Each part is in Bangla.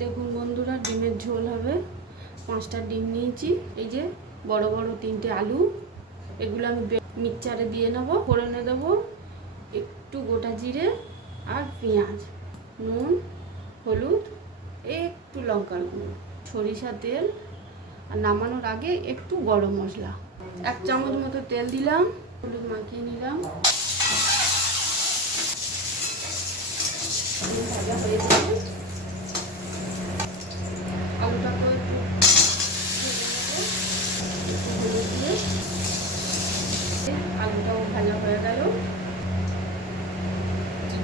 দেখুন বন্ধুরা, ডিমের ঝোল হবে। 5টা ডিম নিয়েছি, এই যে বড় বড় 3টে আলু, এগুলো আমি মিক্সচারে দিয়ে নেবো। ফোড়নে দেবো একটু গোটা জিরে আর পেঁয়াজ, নুন, হলুদ, একটু লঙ্কার গুঁড়ো, সরিষা তেল, আর নামানোর আগে একটু গরম মশলা। 1 চামচ মতো তেল দিলাম, হলুদ মাখিয়ে নিলাম। ভাজা হয়ে যাবে, আলুটাকেও একটু হলুদ দিয়ে, আলুটাও ভাজা হয়ে গেল।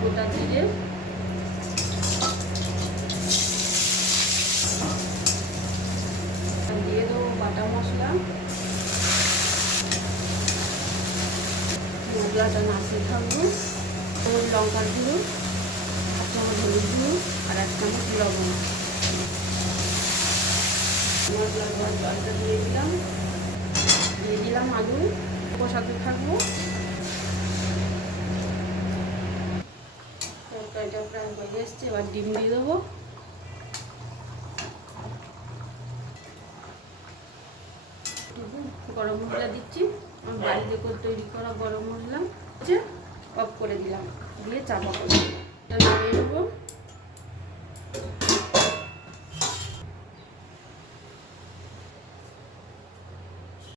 গোটা জিরে, দিয়ে দেবো বাটা মশলা, মশলাটা নাড়তে থাকবো। লঙ্কার গুঁড়ো, 1 চামচ হলুদ গুঁড়ো আর 1 চামচ লবণ। মশলা ধোয়ার জলটা দিয়ে দিলাম আলু, কষাতে থাকবো। তরকারিটা প্রায় হয়ে এসছে, এবার ডিম দিয়ে দেবো। গরম মশলা দিচ্ছি, আমার বাড়িতে তৈরি করা গরম মশলা। অফ করে দিলাম, দিয়ে চাপা করে এটা নামিয়ে নেবো।